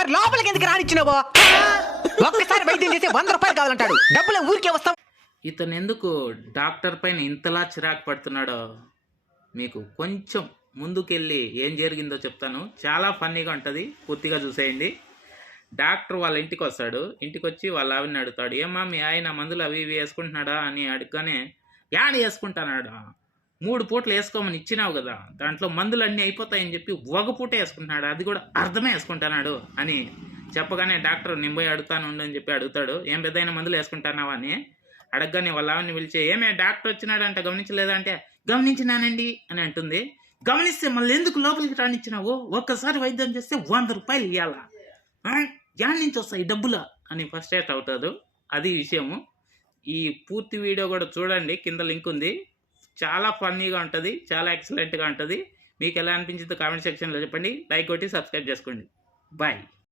మరి లోపలికి ఎందుకు రానిచ్చినావో? ఒక్కసారి వైద్యం చేసి 100 రూపాయలు కావాలంటాడు. డబ్బులు ఊరికే వస్తాం. ఇతను ఎందుకు డాక్టర్ పైన ఇంతలా చిరాకు పడుతున్నాడో మీకు కొంచెం ముందుకెళ్ళి ఏం జరిగిందో చెప్తాను. చాలా ఫన్నీగా ఉంటుంది, పూర్తిగా చూసేయండి. డాక్టర్ వాళ్ళ ఇంటికి వస్తాడు. ఇంటికి వచ్చి వాళ్ళ ఆవిడని అడుగుతాడు, ఏమా మీ ఆయన మందులు అవి ఇవి వేసుకుంటున్నాడా అని అడగగానే, యాడ వేసుకుంటానాడా, 3 పూటలు వేసుకోమని ఇచ్చినావు కదా, దాంట్లో మందులు అన్నీ అయిపోతాయని చెప్పి ఒక పూట వేసుకుంటున్నాడు, అది కూడా అర్థమే వేసుకుంటున్నాడు అని చెప్పగానే డాక్టర్ నింబోయి అడుగుతాను అని చెప్పి అడుగుతాడు, ఏం పెద్దయిన మందులు వేసుకుంటున్నావా అని అడగగానే వాళ్ళ ఆవిడని పిలిచి, ఏమే డాక్టర్ వచ్చినాడంట గమనించలేదా అంటే, గమనించినానండి అని అంటుంది. గమనిస్తే మళ్ళీ ఎందుకు లోపలికి రానిచ్చినావు, ఒక్కసారి వైద్యం చేస్తే 100 రూపాయలు ఇవ్వాలా, యాడ్ నుంచి వస్తాయి డబ్బులా అని ఫస్ట్రేట్ అవుతాడు. అది విషయము. ఈ పూర్తి వీడియో కూడా చూడండి, కింద లింక్ ఉంది. చాలా ఫన్నీగా ఉంటుంది, చాలా ఎక్సలెంట్గా ఉంటుంది. మీకు ఎలా అనిపించిందో కామెంట్ సెక్షన్లో చెప్పండి. లైక్ కొట్టి సబ్స్క్రైబ్ చేసుకోండి. బాయ్.